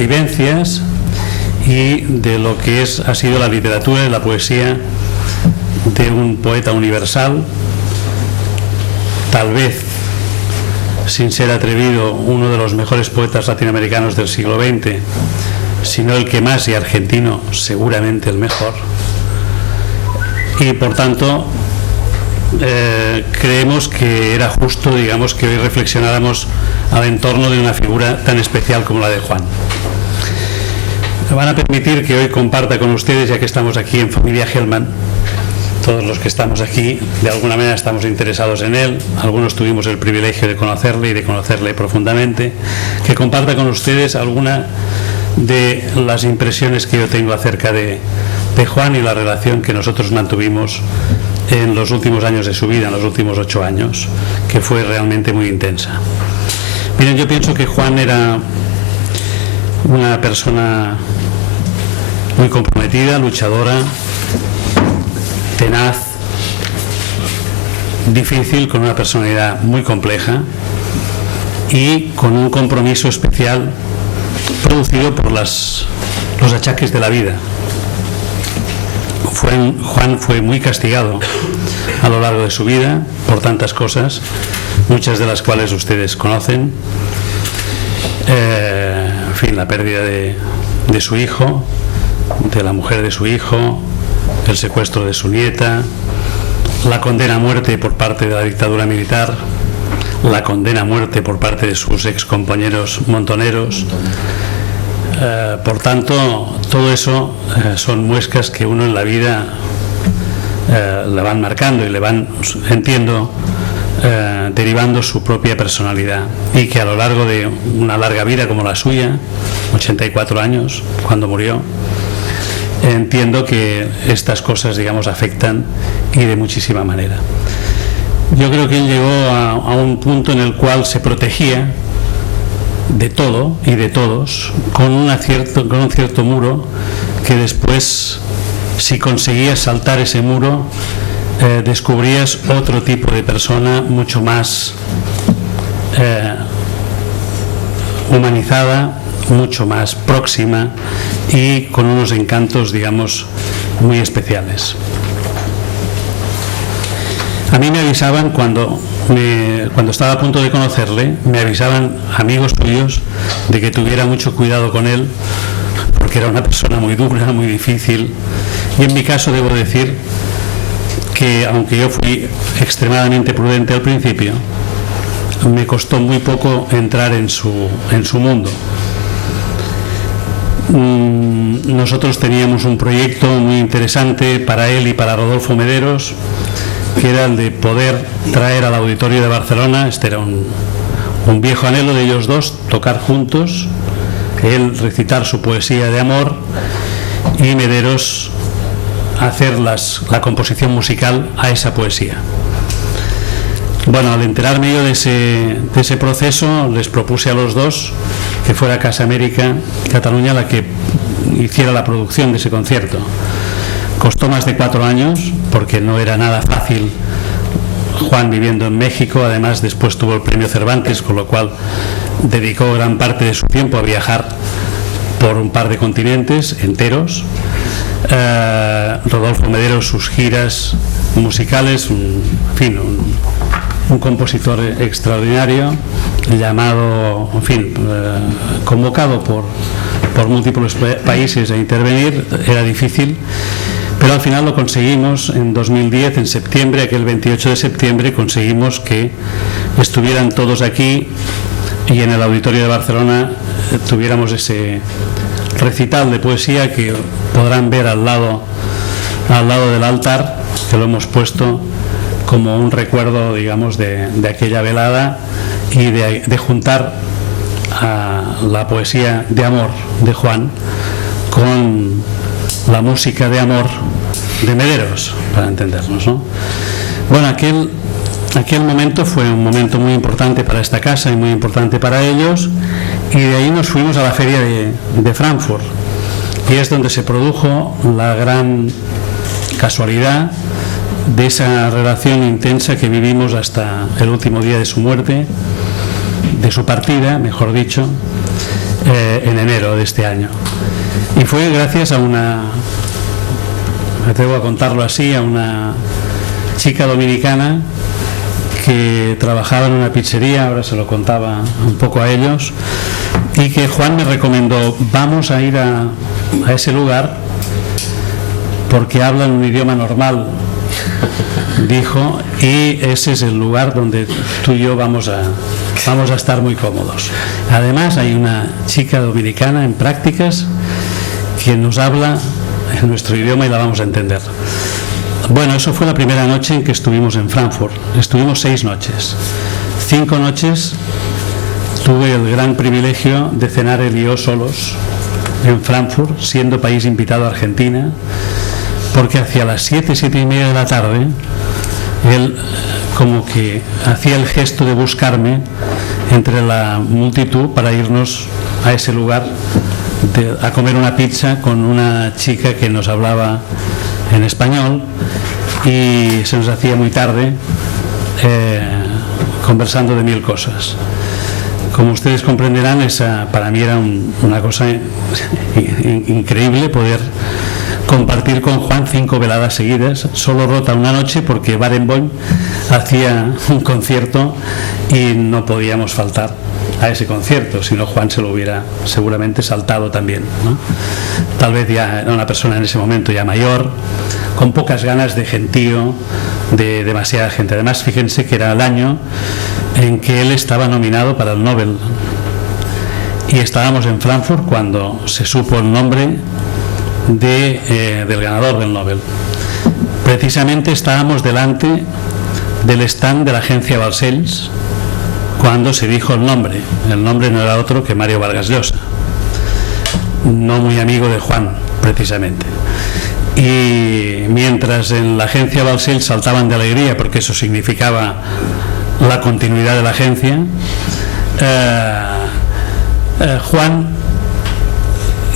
vivencias y de lo que ha sido la literatura y la poesía de un poeta universal, tal vez, sin ser atrevido, uno de los mejores poetas latinoamericanos del siglo XX, sino el que más, y argentino seguramente el mejor. Y por tanto creemos que era justo, digamos, que hoy reflexionáramos al entorno de una figura tan especial como la de Juan. Me van a permitir que hoy comparta con ustedes, ya que estamos aquí en Familia Hellman, todos los que estamos aquí de alguna manera estamos interesados en él, algunos tuvimos el privilegio de conocerle y de conocerle profundamente, que comparta con ustedes alguna de las impresiones que yo tengo acerca de Juan y la relación que nosotros mantuvimos en los últimos años de su vida, en los últimos 8 años, que fue realmente muy intensa. Miren, yo pienso que Juan era una persona muy comprometida, luchadora, tenaz, difícil, con una personalidad muy compleja y con un compromiso especial producido por los achaques de la vida. Juan fue muy castigado a lo largo de su vida por tantas cosas, muchas de las cuales ustedes conocen. En fin, la pérdida de su hijo, de la mujer de su hijo, el secuestro de su nieta, la condena a muerte por parte de la dictadura militar, la condena a muerte por parte de sus excompañeros montoneros. Por tanto, todo eso son muescas que uno en la vida le van marcando y le van, entiendo, derivando su propia personalidad, y que a lo largo de una larga vida como la suya, 84 años cuando murió, entiendo que estas cosas, digamos, afectan y de muchísima manera. Yo creo que él llegó a un punto en el cual se protegía de todo y de todos con un cierto muro que después, si conseguías saltar ese muro, descubrías otro tipo de persona mucho más humanizada, mucho más próxima y con unos encantos, digamos, muy especiales. A mí me avisaban cuando estaba a punto de conocerle, me avisaban amigos suyos de que tuviera mucho cuidado con él, porque era una persona muy dura, muy difícil. Y en mi caso debo decir que, aunque yo fui extremadamente prudente al principio, me costó muy poco entrar en su mundo. Nosotros teníamos un proyecto muy interesante para él y para Rodolfo Mederos, que era el de poder traer al Auditorio de Barcelona. Este era un viejo anhelo de ellos dos, tocar juntos, él recitar su poesía de amor y Mederos hacer la composición musical a esa poesía. Bueno, al enterarme yo de ese proceso, les propuse a los dos que fuera Casa América Cataluña la que hiciera la producción de ese concierto. Costó más de 4 años, porque no era nada fácil. Juan viviendo en México, además después tuvo el premio Cervantes, con lo cual dedicó gran parte de su tiempo a viajar por un par de continentes enteros. Rodolfo Mederos, sus giras musicales, un compositor extraordinario, llamado, convocado por múltiples países a intervenir. Era difícil, pero al final lo conseguimos. En 2010, en septiembre, aquel 28 de septiembre, conseguimos que estuvieran todos aquí y en el Auditorio de Barcelona tuviéramos ese recital de poesía que podrán ver al lado del altar, que lo hemos puesto como un recuerdo, digamos, de aquella velada y de juntar a la poesía de amor de Juan con la música de amor de Mederos, para entendernos, ¿no? Bueno, aquel momento fue un momento muy importante para esta casa y muy importante para ellos, y de ahí nos fuimos a la feria de Frankfurt, y es donde se produjo la gran casualidad de esa relación intensa que vivimos hasta el último día de su muerte, de su partida, mejor dicho, en enero de este año. Y fue gracias a me atrevo a contarlo así, a una chica dominicana que trabajaba en una pizzería, ahora se lo contaba un poco a ellos, y que Juan me recomendó: vamos a ir a ese lugar porque hablan un idioma normal, dijo, y ese es el lugar donde tú y yo vamos a estar muy cómodos. Además hay una chica dominicana en prácticas que nos habla en nuestro idioma y la vamos a entender. Bueno, eso fue la primera noche en que estuvimos en Frankfurt. Estuvimos 6 noches. 5 noches tuve el gran privilegio de cenar él y yo solos en Frankfurt, siendo país invitado a Argentina, porque hacia las 7:30 de la tarde él como que hacía el gesto de buscarme entre la multitud para irnos a ese lugar a comer una pizza con una chica que nos hablaba en español, y se nos hacía muy tarde conversando de 1000 cosas. Como ustedes comprenderán, para mí era una cosa increíble poder compartir con Juan 5 veladas seguidas, solo rota una noche porque Barenboim hacía un concierto y no podíamos faltar a ese concierto, si no Juan se lo hubiera seguramente saltado también, ¿no? Tal vez ya era una persona en ese momento ya mayor, con pocas ganas de gentío, de demasiada gente. Además, fíjense que era el año en que él estaba nominado para el Nobel, y estábamos en Frankfurt cuando se supo el nombre del ganador del Nobel. Precisamente estábamos delante del stand de la agencia Balcells cuando se dijo el nombre. El nombre no era otro que Mario Vargas Llosa, no muy amigo de Juan, precisamente. Y mientras en la agencia Balcells saltaban de alegría porque eso significaba la continuidad de la agencia, Juan,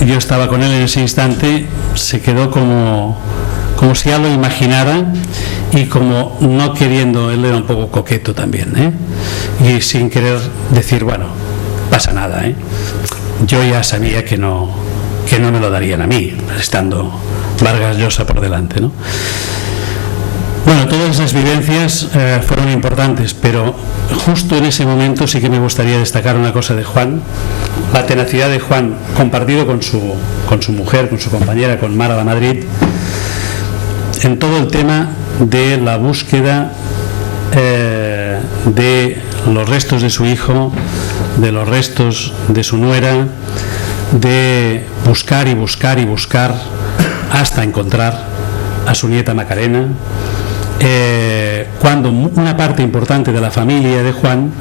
yo estaba con él en ese instante, se quedó como si ya lo imaginara, y como no queriendo, él era un poco coqueto también, y sin querer decir, bueno, pasa nada, yo ya sabía que no me lo darían a mí, estando Vargas Llosa por delante, ¿no? Bueno, todas esas vivencias fueron importantes, pero justo en ese momento sí que me gustaría destacar una cosa de Juan: la tenacidad de Juan, compartido con su mujer, con su compañera, con Mara La Madrid, en todo el tema de la búsqueda de los restos de su hijo, de los restos de su nuera, de buscar y buscar y buscar hasta encontrar a su nieta Macarena, cuando una parte importante de la familia de Juan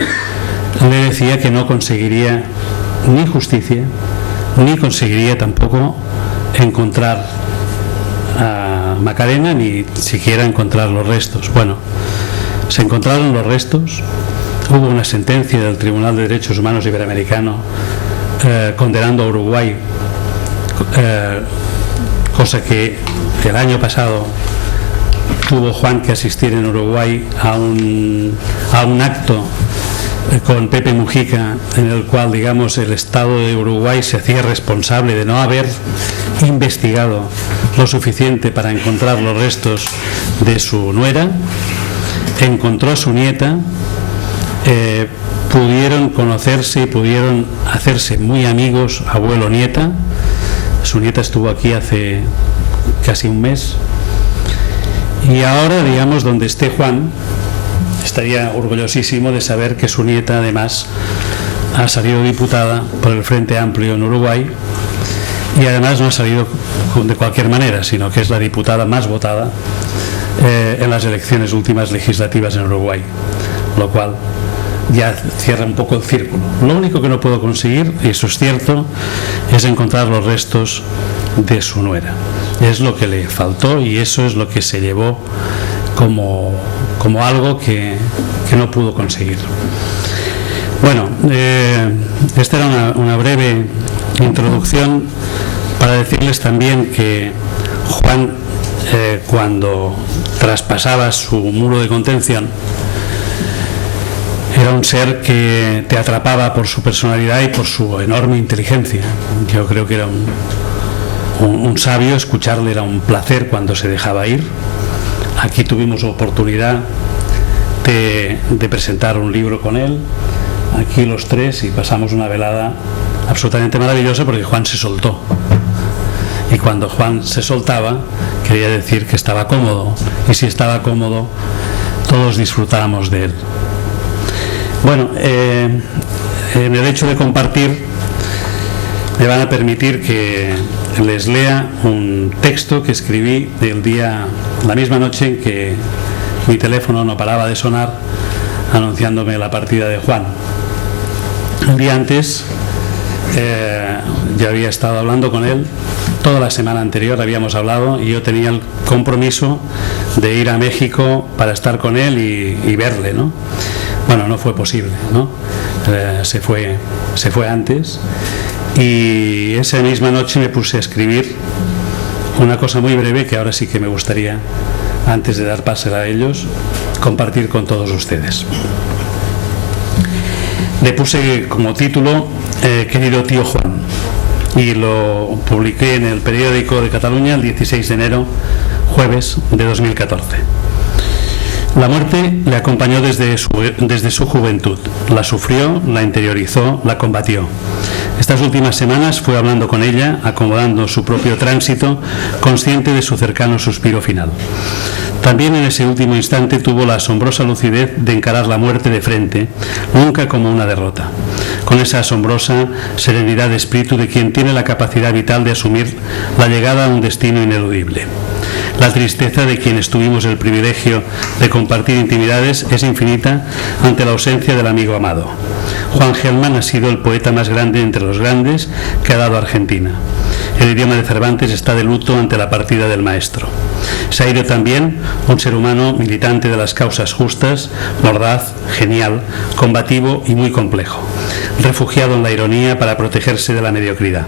le decía que no conseguiría ni justicia, ni conseguiría tampoco encontrar a Macarena, ni siquiera encontrar los restos. Bueno, se encontraron los restos, hubo una sentencia del Tribunal de Derechos Humanos Iberoamericano condenando a Uruguay, cosa que el año pasado tuvo Juan que asistir en Uruguay a un acto con Pepe Mujica, en el cual, digamos, el Estado de Uruguay se hacía responsable de no haber investigado lo suficiente para encontrar los restos de su nuera. Encontró a su nieta, pudieron conocerse y pudieron hacerse muy amigos, abuelo-nieta. Su nieta estuvo aquí hace casi un mes, y ahora, digamos, donde esté Juan, estaría orgullosísimo de saber que su nieta además ha salido diputada por el Frente Amplio en Uruguay, y además no ha salido de cualquier manera, sino que es la diputada más votada en las elecciones últimas legislativas en Uruguay, lo cual ya cierra un poco el círculo. Lo único que no puedo conseguir, y eso es cierto, es encontrar los restos de su nuera. Es lo que le faltó, y eso es lo que se llevó como algo que no pudo conseguir. Bueno, esta era una breve introducción para decirles también que Juan, cuando traspasaba su muro de contención, Era un ser que te atrapaba por su personalidad y por su enorme inteligencia. Yo creo que era un sabio. Escucharle era un placer cuando se dejaba ir. Aquí tuvimos oportunidad de presentar un libro con él, aquí los tres, y pasamos una velada absolutamente maravillosa porque Juan se soltó. Y cuando Juan se soltaba, quería decir que estaba cómodo. Y si estaba cómodo, todos disfrutábamos de él. Bueno, en el hecho de compartir, me van a permitir que les lea un texto que escribí la misma noche en que mi teléfono no paraba de sonar anunciándome la partida de Juan. Un día antes ya había estado hablando con él, toda la semana anterior habíamos hablado, y yo tenía el compromiso de ir a México para estar con él y verle, ¿no? Bueno, no fue posible, ¿no? Se fue antes, y esa misma noche me puse a escribir una cosa muy breve que ahora sí que me gustaría, antes de dar paso a ellos, compartir con todos ustedes. Le puse como título Querido tío Juan, y lo publiqué en el periódico de Cataluña el 16 de enero, jueves de 2014. La muerte le acompañó desde su juventud. La sufrió, la interiorizó, la combatió. Estas últimas semanas fue hablando con ella, acomodando su propio tránsito, consciente de su cercano suspiro final. También en ese último instante tuvo la asombrosa lucidez de encarar la muerte de frente, nunca como una derrota, con esa asombrosa serenidad de espíritu de quien tiene la capacidad vital de asumir la llegada a un destino ineludible. La tristeza de quienes tuvimos el privilegio de compartir intimidades es infinita ante la ausencia del amigo amado. Juan Gelman ha sido el poeta más grande entre los grandes que ha dado Argentina. El idioma de Cervantes está de luto ante la partida del maestro. Se ha ido también un ser humano militante de las causas justas, mordaz, genial, combativo y muy complejo, refugiado en la ironía para protegerse de la mediocridad.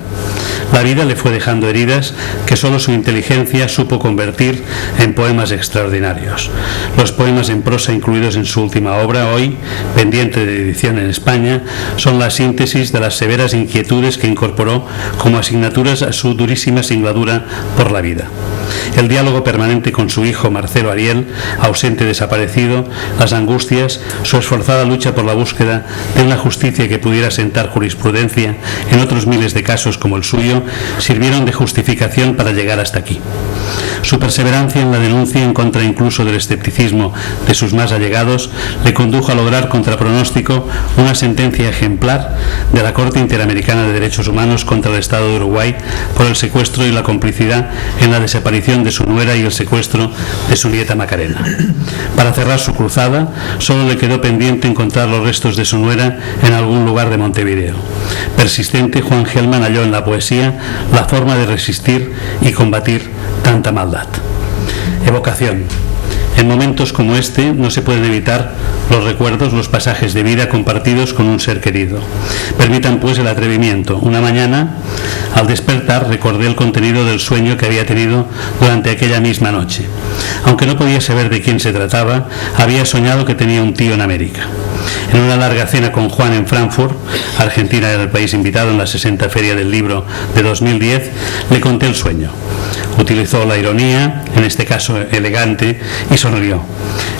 La vida le fue dejando heridas que solo su inteligencia supo convertir en poemas extraordinarios. Los poemas en prosa incluidos en su última obra, hoy pendiente de edición en España, son la síntesis de las severas inquietudes que incorporó como asignaturas a su durísima singladura por la vida. El diálogo permanente con su hijo Marcelo Ariel, ausente desaparecido, las angustias, su esforzada lucha por la búsqueda de una justicia que pudiera sentar jurisprudencia en otros miles de casos como el suyo, sirvieron de justificación para llegar hasta aquí. Su perseverancia en la denuncia en contra incluso del escepticismo de sus más allegados le condujo a lograr contra pronóstico una sentencia ejemplar de la Corte Interamericana de Derechos Humanos contra el Estado de Uruguay por el secuestro y la complicidad en la desaparición de su nuera y el secuestro de su nieta Macarena. Para cerrar su cruzada, solo le quedó pendiente encontrar los restos de su nuera en algún lugar de Montevideo. Persistente, Juan Gelman halló en la poesía la forma de resistir y combatir tanta maldad. Evocación. En momentos como este no se pueden evitar los recuerdos, los pasajes de vida compartidos con un ser querido. Permitan pues el atrevimiento. Una mañana, al despertar, recordé el contenido del sueño que había tenido durante aquella misma noche. Aunque no podía saber de quién se trataba, había soñado que tenía un tío en América. En una larga cena con Juan en Frankfurt, Argentina era el país invitado en la 60 Feria del Libro de 2010, le conté el sueño. Utilizó la ironía, en este caso elegante, y sonrió.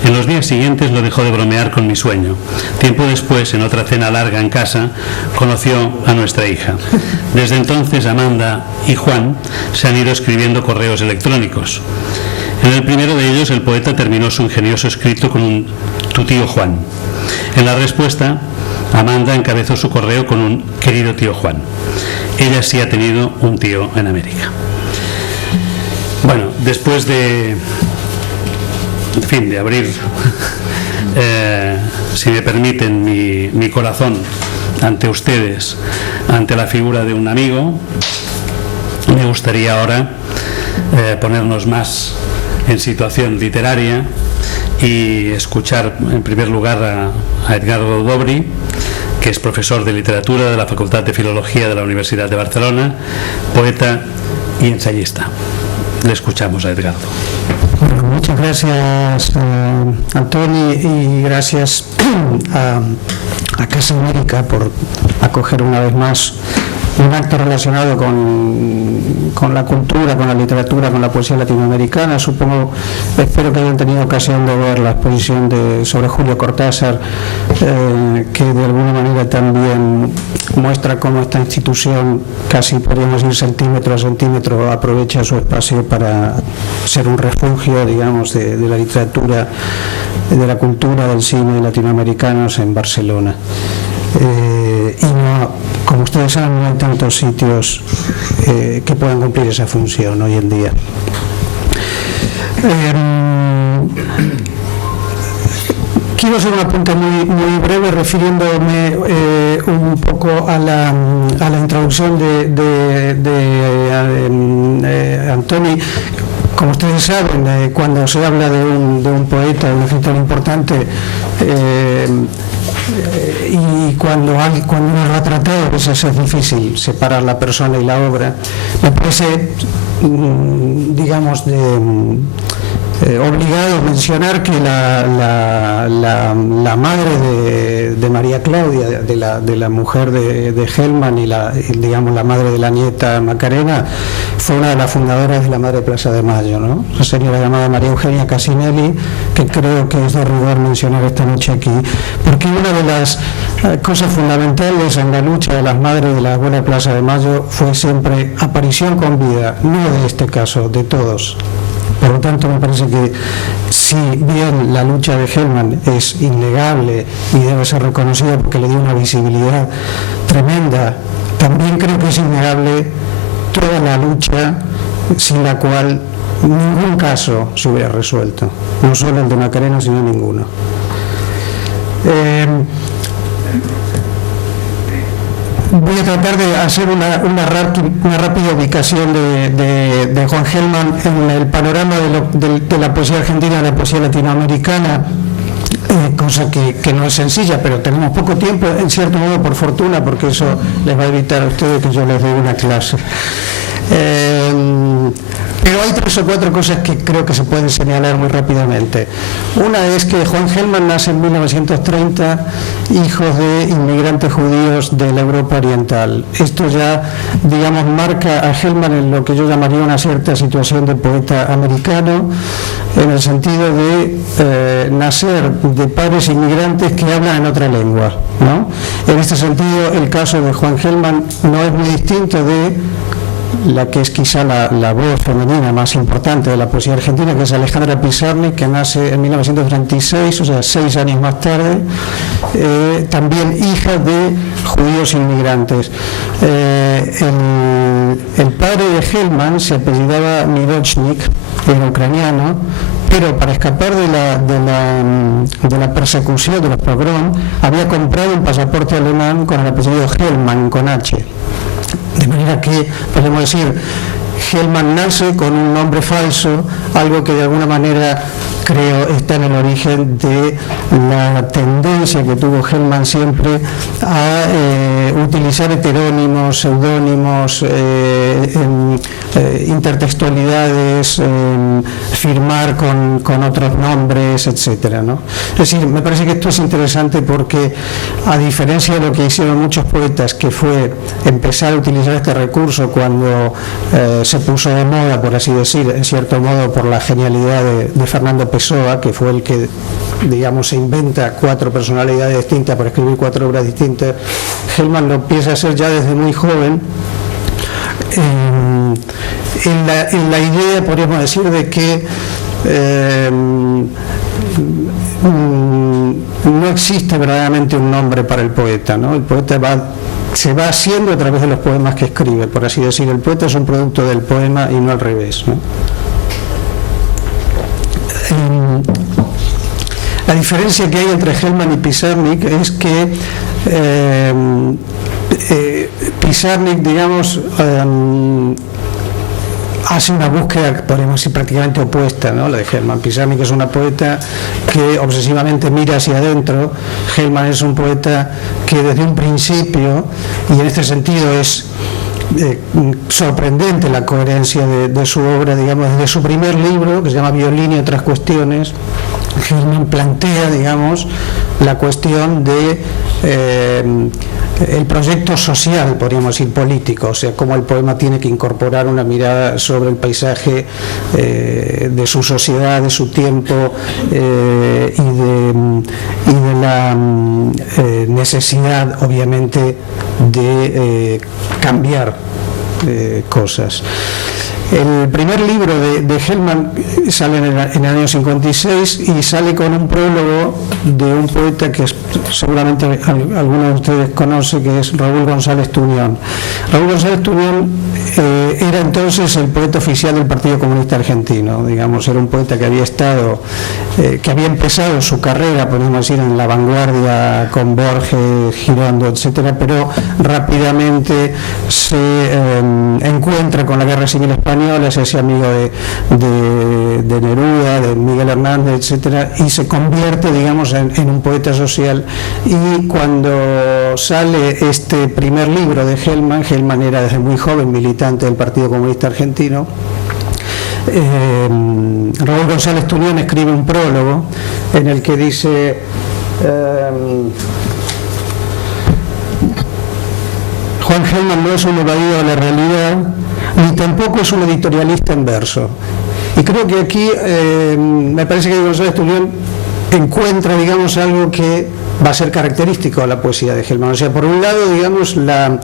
En los días siguientes no dejó de bromear con mi sueño. Tiempo después, en otra cena larga en casa, conoció a nuestra hija. Desde entonces, Amanda y Juan se han ido escribiendo correos electrónicos. En el primero de ellos, el poeta terminó su ingenioso escrito con un "tu tío Juan". En la respuesta, Amanda encabezó su correo con un "querido tío Juan". Ella sí ha tenido un tío en América. Bueno, después de abrir, si me permiten, mi corazón ante ustedes, ante la figura de un amigo, me gustaría ahora ponernos más en situación literaria y escuchar en primer lugar a Edgardo Dobry, que es profesor de literatura de la Facultad de Filología de la Universidad de Barcelona, poeta y ensayista. Le escuchamos a Edgardo. Bueno, muchas gracias Antoni, y gracias a Casa América por acoger una vez más un acto relacionado con la cultura, con la literatura, con la poesía latinoamericana. Espero que hayan tenido ocasión de ver la exposición sobre Julio Cortázar, que de alguna manera también muestra cómo esta institución, casi podríamos ir centímetro a centímetro, aprovecha su espacio para ser un refugio, digamos, de la literatura, de la cultura, del cine latinoamericanos en Barcelona. Y no, como ustedes saben, no hay tantos sitios que puedan cumplir esa función hoy en día. Quiero hacer un apunte muy breve refiriéndome un poco a la introducción de Antoni. Como ustedes saben, cuando se habla de un poeta, de un escritor importante, y cuando uno lo ha tratado, pues eso es difícil, separar la persona y la obra. Me parece, digamos, obligado mencionar que la madre de María Claudia, de la mujer de Hellman, y digamos la madre de la nieta Macarena, fue una de las fundadoras de la Madre Plaza de Mayo, ¿no? Una señora llamada María Eugenia Casinelli, que creo que es de rigor mencionar esta noche aquí, porque una de las cosas fundamentales en la lucha de las madres de la Buena Plaza de Mayo fue siempre aparición con vida, no de este caso, de todos. Por lo tanto, me parece que si bien la lucha de Hellman es innegable y debe ser reconocida porque le dio una visibilidad tremenda, también creo que es innegable toda la lucha sin la cual ningún caso se hubiera resuelto, no solo el de Macarena, sino ninguno. Voy a tratar de hacer una rápida ubicación de Juan Hellman en el panorama de la poesía argentina y la poesía latinoamericana, cosa que no es sencilla, pero tenemos poco tiempo, en cierto modo por fortuna, porque eso les va a evitar a ustedes que yo les dé una clase. Pero hay 3 o 4 cosas que creo que se pueden señalar muy rápidamente. Una es que Juan Hellman nace en 1930, hijos de inmigrantes judíos de la Europa Oriental. Esto ya, digamos, marca a Hellman en lo que yo llamaría una cierta situación de poeta americano, en el sentido de nacer de padres inmigrantes que hablan en otra lengua, ¿no? En este sentido, el caso de Juan Hellman no es muy distinto de la que es quizá la voz femenina más importante de la poesía argentina, que es Alejandra Pizarnik, que nace en 1936, o sea, 6 años más tarde, también hija de judíos inmigrantes. El padre de Hellman se apellidaba Mirochnik, era ucraniano, pero para escapar de la persecución de los pogrom, había comprado un pasaporte alemán con el apellido Hellman, con H. De manera que, podemos decir, Hellman nace con un nombre falso, algo que de alguna manera creo está en el origen de la tendencia que tuvo Hellman siempre a utilizar heterónimos, seudónimos, intertextualidades, firmar con otros nombres, etcétera, ¿no? Es decir, me parece que esto es interesante porque, a diferencia de lo que hicieron muchos poetas, que fue empezar a utilizar este recurso cuando se puso de moda, por así decir, en cierto modo por la genialidad de Fernando Pessoa, que fue el que, digamos, se inventa 4 personalidades distintas para escribir 4 obras distintas. Hellman lo empieza a hacer ya desde muy joven, en la idea, podríamos decir, de que no existe verdaderamente un nombre para el poeta, ¿no? El poeta se va haciendo a través de los poemas que escribe, por así decir. El poeta es un producto del poema y no al revés, ¿no? La diferencia que hay entre Hellman y Pizarnik es que Pizarnik, digamos, hace una búsqueda, podemos decir, prácticamente opuesta, ¿no? La de Hellman. Pizarnik es una poeta que obsesivamente mira hacia adentro. Hellman es un poeta que desde un principio, y en este sentido es sorprendente la coherencia de su obra, digamos, desde su primer libro, que se llama Violín y otras cuestiones. Hellman plantea, digamos, la cuestión de el proyecto social, podríamos decir, político, o sea, cómo el poema tiene que incorporar una mirada sobre el paisaje de su sociedad, de su tiempo, y de la necesidad, obviamente, de cambiar cosas. El primer libro de Hellman sale en el año 56 y sale con un prólogo de un poeta que seguramente algunos de ustedes conocen, que es Raúl González Tuñón. Raúl González Tuñón era entonces el poeta oficial del Partido Comunista Argentino, digamos, era un poeta que había estado, que había empezado su carrera, podemos decir, en la vanguardia con Borges, Girondo, etcétera, pero rápidamente se encuentra con la Guerra Civil Española, se hace amigo de Neruda, de Miguel Hernández, etcétera, y se convierte, digamos, en un poeta social. Y cuando sale este primer libro de Hellman, Hellman era desde muy joven militante del Partido Comunista Argentino, Raúl González Tuñón escribe un prólogo en el que dice: Juan Hellman no es un evadido de la realidad, ni tampoco es un editorialista en verso. Y creo que aquí me parece que González Tuñón encuentra, digamos, algo que va a ser característico de la poesía de Hellman. O sea, por un lado, digamos, la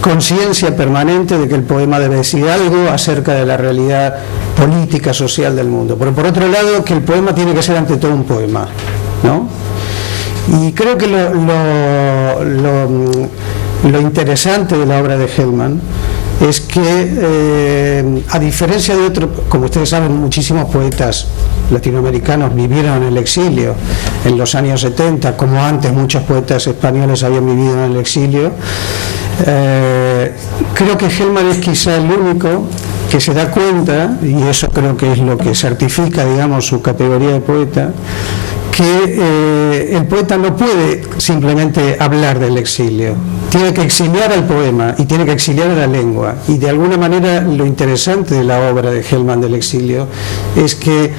conciencia permanente de que el poema debe decir algo acerca de la realidad política, social del mundo. Pero por otro lado, que el poema tiene que ser ante todo un poema, ¿no? Y creo que lo interesante de la obra de Hellman es que, a diferencia de otros, como ustedes saben, muchísimos poetas latinoamericanos vivieron en el exilio en los años 70, como antes muchos poetas españoles habían vivido en el exilio. Creo que Hellman es quizá el único que se da cuenta, y eso creo que es lo que certifica, digamos, su categoría de poeta, que el poeta no puede simplemente hablar del exilio, tiene que exiliar al poema y tiene que exiliar a la lengua. Y de alguna manera lo interesante de la obra de Hellman del exilio es que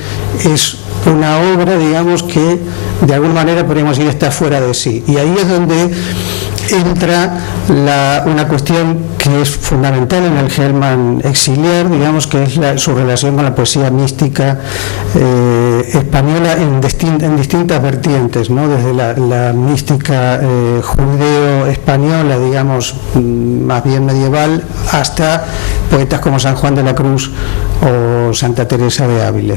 es una obra, digamos, que de alguna manera podríamos decir está fuera de sí. Y ahí es donde entra una cuestión que es fundamental en el Hellman exiliar, digamos, que es su relación con la poesía mística española en distintas vertientes, ¿no? Desde la mística judeo-española, digamos, más bien medieval, hasta poetas como San Juan de la Cruz o Santa Teresa de Ávila.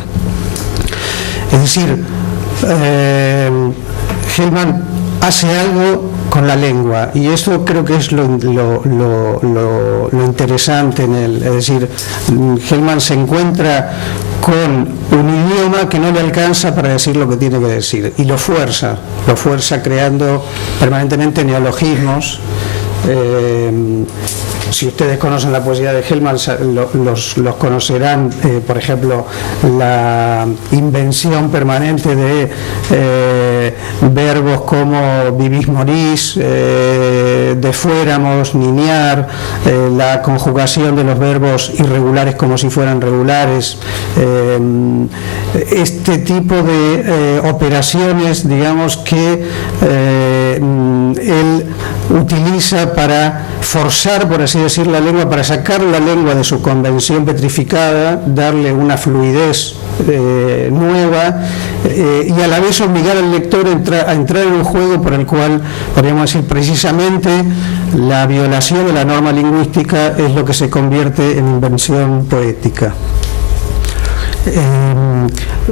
Es decir, Hellman hace algo con la lengua, y eso creo que es lo interesante en él. Es decir, Hellman se encuentra con un idioma que no le alcanza para decir lo que tiene que decir, y lo fuerza creando permanentemente neologismos. Si ustedes conocen la poesía de Hellman, los conocerán, por ejemplo, la invención permanente de verbos como vivís, morís, defuéramos, niñar, la conjugación de los verbos irregulares como si fueran regulares, este tipo de operaciones, digamos, que él utiliza para forzar, por así decir, la lengua, para sacar la lengua de su convención petrificada, darle una fluidez nueva, y a la vez obligar al lector a entrar en un juego por el cual, podríamos decir, precisamente la violación de la norma lingüística es lo que se convierte en invención poética.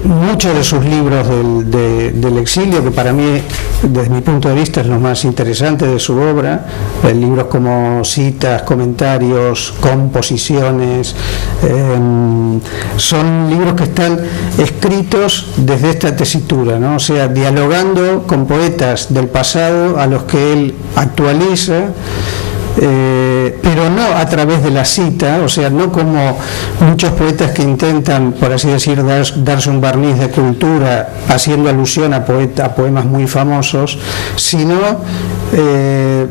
Muchos de sus libros del exilio, que para mí, desde mi punto de vista, es lo más interesante de su obra, libros como citas, comentarios, composiciones, son libros que están escritos desde esta tesitura, ¿no? O sea, dialogando con poetas del pasado a los que él actualiza, pero no a través de la cita, o sea, no como muchos poetas que intentan, por así decir, darse un barniz de cultura haciendo alusión a poemas muy famosos, sino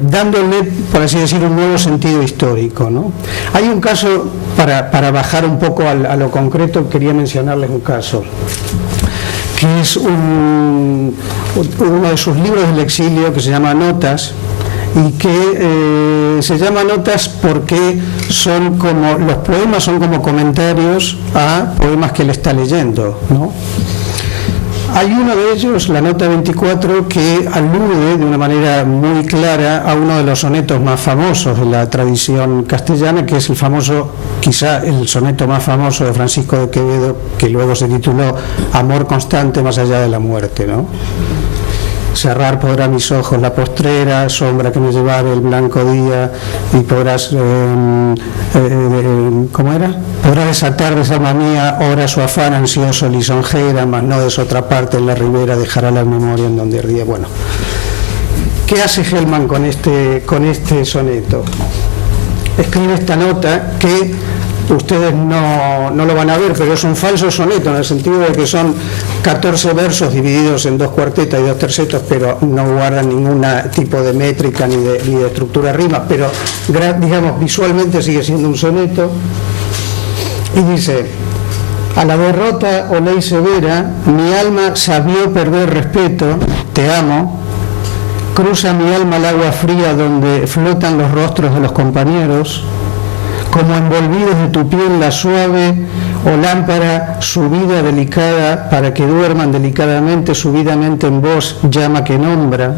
dándole, por así decir, un nuevo sentido histórico, ¿no? Hay un caso, para bajar un poco a lo concreto, quería mencionarles un caso, que es uno de sus libros del exilio, que se llama Notas, y que se llama Notas porque los poemas son como comentarios a poemas que él está leyendo, ¿no? Hay uno de ellos, la nota 24, que alude de una manera muy clara a uno de los sonetos más famosos de la tradición castellana, que es el famoso, quizá el soneto más famoso de Francisco de Quevedo, que luego se tituló Amor constante más allá de la muerte, ¿no? Cerrar podrá mis ojos la postrera, sombra que me llevare el blanco día, y podrás, ¿cómo era? Podrá desatar de alma mía, ora su afán ansioso lisonjera, mas no de su otra parte en la ribera dejará la memoria en donde ardía. Bueno, ¿qué hace Hellman con este soneto? Escribe esta nota que ustedes no lo van a ver, pero es un falso soneto, en el sentido de que son 14 versos divididos en 2 cuartetas y 2 tercetos, pero no guardan ningún tipo de métrica ni de estructura rima, pero digamos visualmente sigue siendo un soneto. Y dice: a la derrota o ley severa, mi alma sabió perder respeto, te amo. Cruza mi alma el agua fría donde flotan los rostros de los compañeros, como envolvidos de tu piel la suave o lámpara subida delicada para que duerman delicadamente, subidamente en vos llama que nombra,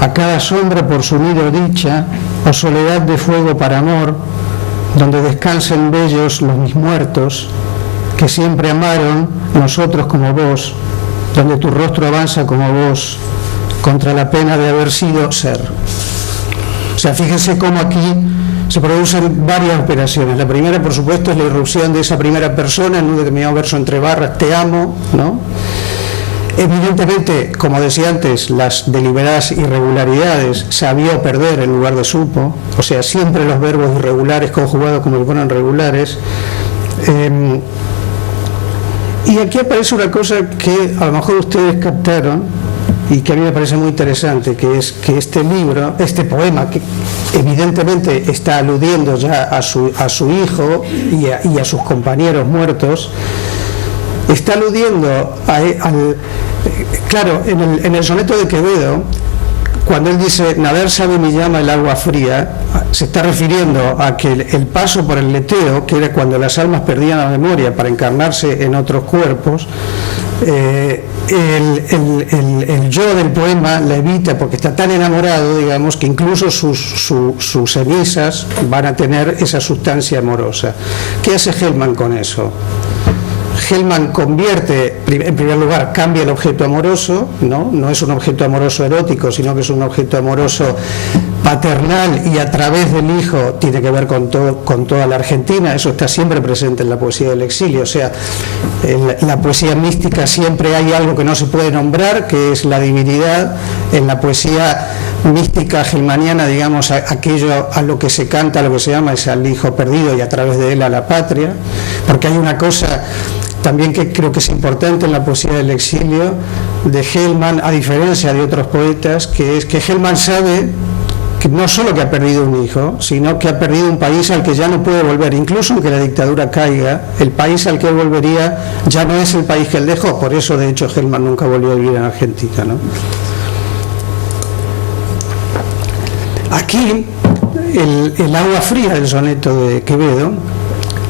a cada sombra por su nido dicha o soledad de fuego para amor, donde descansen bellos los mis muertos, que siempre amaron nosotros como vos, donde tu rostro avanza como vos, contra la pena de haber sido ser. O sea, fíjense cómo aquí se producen varias operaciones. La primera, por supuesto, es la irrupción de esa primera persona en un determinado verso entre barras, te amo, ¿no? Evidentemente, como decía antes, las deliberadas irregularidades sabía perder en lugar de supo, o sea, siempre los verbos irregulares conjugados como si fueran regulares. Y aquí aparece una cosa que a lo mejor ustedes captaron y que a mí me parece muy interesante, que es que este poema, que evidentemente está aludiendo ya a su hijo y a sus compañeros muertos, está aludiendo claro, en el soneto de Quevedo, cuando él dice nadar sabe mi llama el agua fría, se está refiriendo a que el paso por el leteo, que era cuando las almas perdían la memoria para encarnarse en otros cuerpos, el yo del poema la evita porque está tan enamorado, digamos, que incluso sus cenizas van a tener esa sustancia amorosa. ¿Qué hace Hellman con eso? Hellman convierte, en primer lugar, cambia el objeto amoroso, no es un objeto amoroso erótico, sino que es un objeto amoroso paternal, y a través del hijo tiene que ver con toda la Argentina. Eso está siempre presente en la poesía del exilio. O sea, en la poesía mística siempre hay algo que no se puede nombrar, que es la divinidad. En la poesía mística hellmaniana, digamos, aquello a lo que se canta, a lo que se llama, es al hijo perdido y a través de él a la patria, porque hay una cosa también que creo que es importante en la poesía del exilio de Hellman, a diferencia de otros poetas, que es que Hellman sabe que no solo que ha perdido un hijo, sino que ha perdido un país al que ya no puede volver. Incluso aunque la dictadura caiga, el país al que él volvería ya no es el país que él dejó. Por eso, de hecho, Hellman nunca volvió a vivir en Argentina, ¿no? Aquí, el agua fría del soneto de Quevedo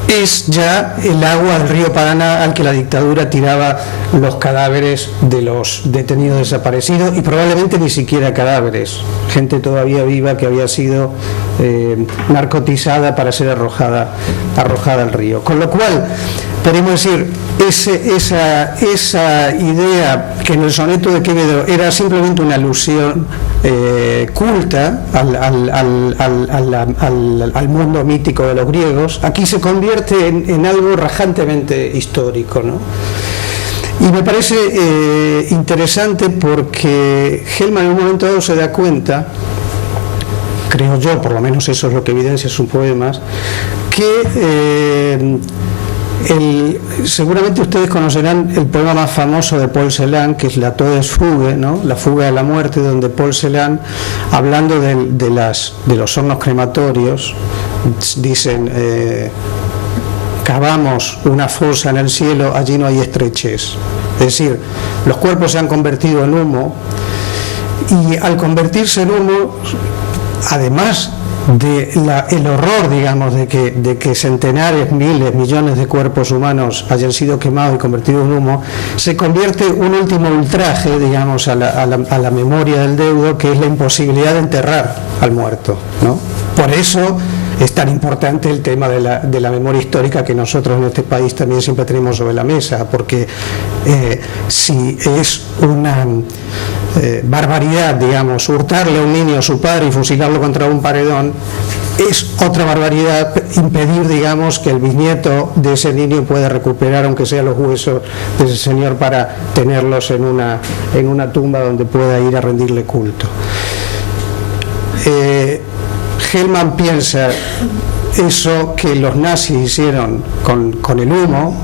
es ya el agua del río Paraná al que la dictadura tiraba los cadáveres de los detenidos desaparecidos, y probablemente ni siquiera cadáveres, gente todavía viva que había sido narcotizada para ser arrojada al río. Con lo cual, podemos decir, esa idea que en el soneto de Quevedo era simplemente una alusión culta al mundo mítico de los griegos, aquí se convierte en algo rajantemente histórico, ¿no? Y me parece interesante porque Hellman en un momento dado se da cuenta, creo yo, por lo menos eso es lo que evidencia sus poemas, que seguramente ustedes conocerán el poema más famoso de Paul Celan, que es la Todesfuge, ¿no? La fuga de la muerte, donde Paul Celan, hablando de los hornos crematorios, dicen: cavamos una fosa en el cielo, allí no hay estrechez. Es decir, los cuerpos se han convertido en humo, y al convertirse en humo, además el horror, digamos, de que centenares, miles, millones de cuerpos humanos hayan sido quemados y convertidos en humo, se convierte un último ultraje, digamos, a la memoria del deudo, que es la imposibilidad de enterrar al muerto, ¿no? Por eso es tan importante el tema de la memoria histórica, que nosotros en este país también siempre tenemos sobre la mesa, porque si es una barbaridad, digamos, hurtarle a un niño a su padre y fusilarlo contra un paredón, es otra barbaridad impedir, digamos, que el bisnieto de ese niño pueda recuperar, aunque sea los huesos de ese señor, para tenerlos en una tumba donde pueda ir a rendirle culto. Hellman piensa eso que los nazis hicieron con el humo,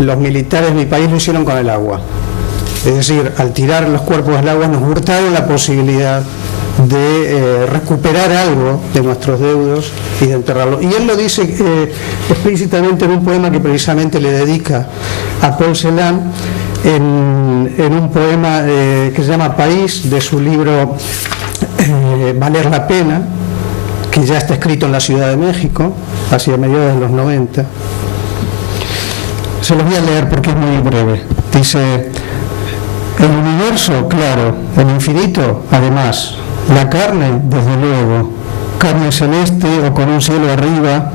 los militares de mi país lo hicieron con el agua. Es decir, al tirar los cuerpos al agua nos hurtaron la posibilidad de recuperar algo de nuestros deudos y de enterrarlo. Y él lo dice explícitamente en un poema que precisamente le dedica a Paul Celan, en un poema que se llama País, de su libro Valer la Pena, que ya está escrito en la Ciudad de México, hacia mediados de los 90. Se los voy a leer porque es muy breve. Dice: el universo, claro, el infinito, además, la carne, desde luego, carne celeste o con un cielo arriba,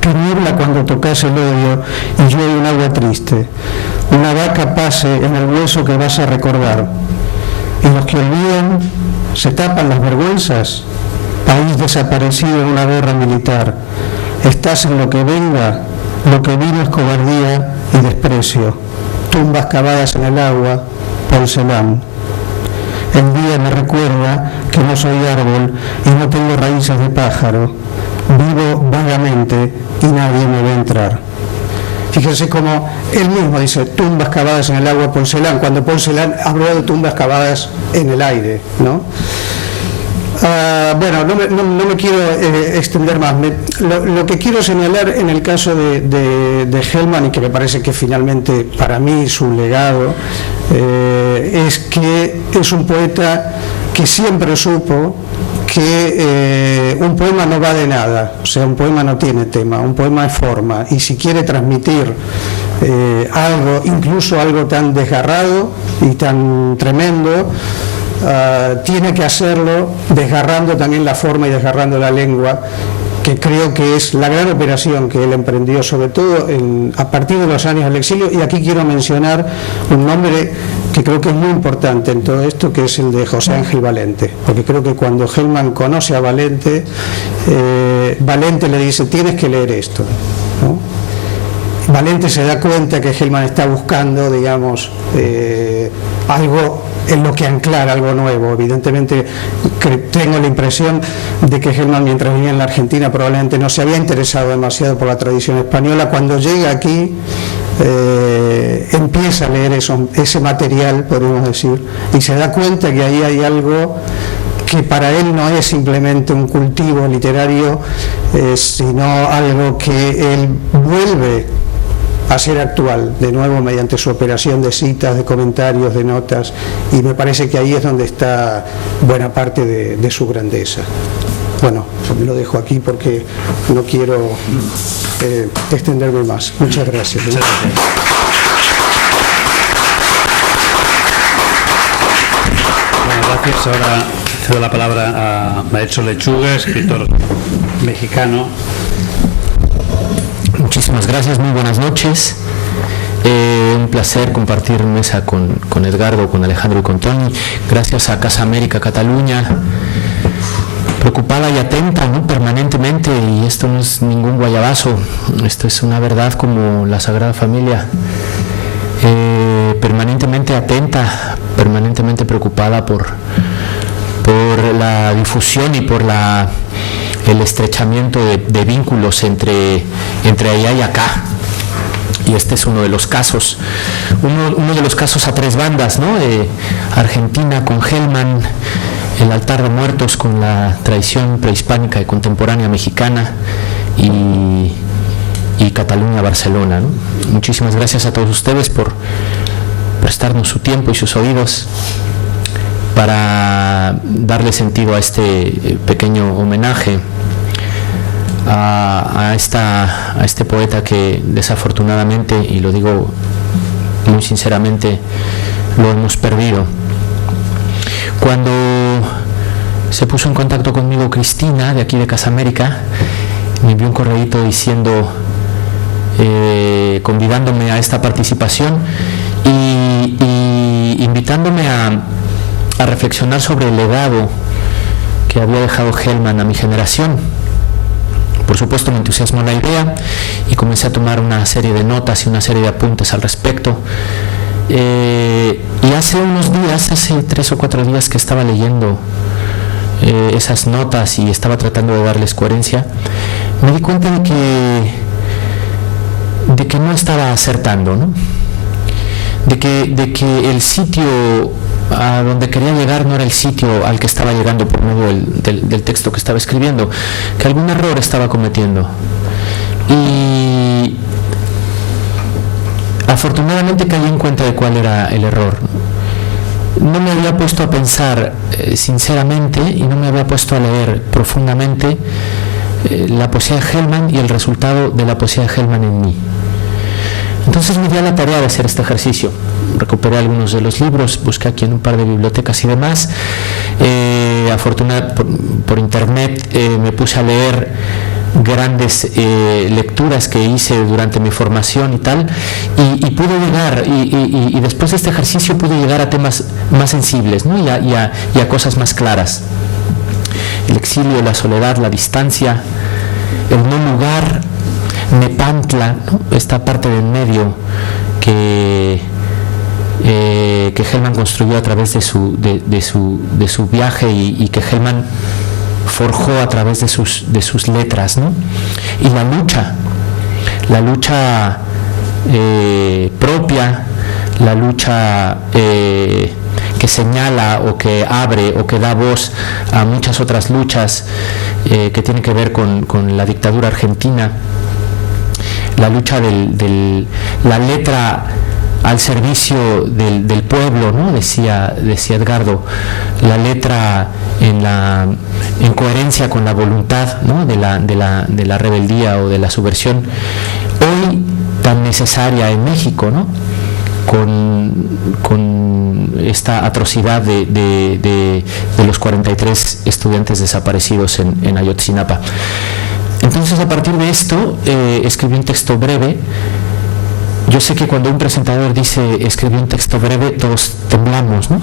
que niebla cuando tocas el odio y llueve un agua triste, una vaca pase en el hueso que vas a recordar, y los que olvidan se tapan las vergüenzas. País desaparecido en una guerra militar, estás en lo que venga, lo que vino es cobardía y desprecio, tumbas cavadas en el agua, Paul Celan. El día me recuerda que no soy árbol y no tengo raíces de pájaro, vivo vagamente y nadie me ve entrar. Fíjense cómo él mismo dice tumbas cavadas en el agua, Paul Celan, cuando Paul Celan habló de tumbas cavadas en el aire, ¿no? Bueno, no me quiero extender más. Lo que quiero señalar en el caso de Hellman, y que me parece que finalmente para mí su legado, es que es un poeta que siempre supo que un poema no va de nada, o sea, un poema no tiene tema, un poema es forma, y si quiere transmitir algo, incluso algo tan desgarrado y tan tremendo, tiene que hacerlo desgarrando también la forma y desgarrando la lengua, que creo que es la gran operación que él emprendió, sobre todo a partir de los años del exilio. Y aquí quiero mencionar un nombre que creo que es muy importante en todo esto, que es el de José Ángel Valente, porque creo que cuando Hellman conoce a Valente, Valente le dice: tienes que leer esto, ¿no? Valente se da cuenta que Hellman está buscando, digamos, algo en lo que anclar, algo nuevo. Evidentemente tengo la impresión de que Hellman, mientras vivía en la Argentina, probablemente no se había interesado demasiado por la tradición española. Cuando llega aquí empieza a leer ese material, podríamos decir, y se da cuenta que ahí hay algo que para él no es simplemente un cultivo literario, sino algo que él vuelve a ser actual, de nuevo, mediante su operación de citas, de comentarios, de notas, y me parece que ahí es donde está buena parte de su grandeza. Bueno, lo dejo aquí porque no quiero extenderme más. Muchas gracias. Muchas gracias. Bueno, gracias. Ahora cedo la palabra a Maestro Lechuga, escritor mexicano. Muchísimas gracias, muy buenas noches. Un placer compartir mesa con Edgardo, con Alejandro y con Tony. Gracias a Casa América Cataluña, preocupada y atenta, ¿no?, permanentemente, y esto no es ningún guayabazo, esto es una verdad como la Sagrada Familia, permanentemente atenta, permanentemente preocupada por la difusión y por el estrechamiento de vínculos entre allá y acá. Y este es uno de los casos, uno de los casos a tres bandas, ¿no? Argentina con Hellman, el altar de muertos con la tradición prehispánica y contemporánea mexicana, y Cataluña, Barcelona, ¿no? Muchísimas gracias a todos ustedes por prestarnos su tiempo y sus oídos para darle sentido a este pequeño homenaje a este poeta que desafortunadamente, y lo digo muy sinceramente, lo hemos perdido. Cuando se puso en contacto conmigo Cristina, de aquí de Casa América, me envió un correíto diciendo, convidándome a esta participación y invitándome a reflexionar sobre el legado que había dejado Hellman a mi generación. Por supuesto me entusiasmó la idea y comencé a tomar una serie de notas y una serie de apuntes al respecto. Y hace unos días, hace 3 o 4 días que estaba leyendo esas notas y estaba tratando de darles coherencia, me di cuenta de que no estaba acertando, ¿no? De que el sitio a donde quería llegar no era el sitio al que estaba llegando por medio del texto que estaba escribiendo, que algún error estaba cometiendo. Y afortunadamente caí en cuenta de cuál era el error. No me había puesto a pensar sinceramente y no me había puesto a leer profundamente la poesía de Hellman y el resultado de la poesía de Hellman en mí. Entonces me di a la tarea de hacer este ejercicio. Recuperé algunos de los libros, busqué aquí en un par de bibliotecas y demás. Afortunadamente por internet me puse a leer grandes lecturas que hice durante mi formación y tal, y pude llegar, y después de este ejercicio pude llegar a temas más sensibles, ¿no? y a cosas más claras. El exilio, la soledad, la distancia, el no lugar, Nepantla, ¿no? Esta parte del medio que Hellman construyó a través de su viaje y que Hellman forjó a través de sus letras, ¿no? Y la lucha propia, la lucha que señala o que abre o que da voz a muchas otras luchas que tienen que ver con la dictadura argentina, la lucha la letra al servicio del pueblo, ¿no? Decía Edgardo, la letra en coherencia con la voluntad, ¿no? de la rebeldía o de la subversión, hoy tan necesaria en México, ¿no? con esta atrocidad de los 43 estudiantes desaparecidos en Ayotzinapa. Entonces, a partir de esto, escribí un texto breve. Yo sé que cuando un presentador dice escribí un texto breve, todos temblamos, ¿no?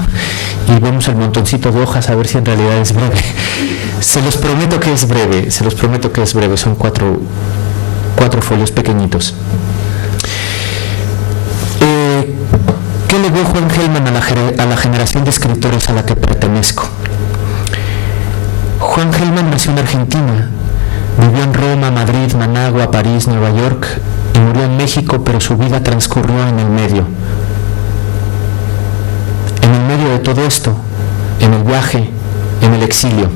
Y vemos el montoncito de hojas a ver si en realidad es breve. Se los prometo que es breve, son cuatro folios pequeñitos. ¿Qué legó Juan Hellman a la generación de escritores a la que pertenezco? Juan Hellman nació en Argentina, vivió en Roma, Madrid, Managua, París, Nueva York y murió en México, pero su vida transcurrió en el medio. En el medio de todo esto, en el viaje, en el exilio.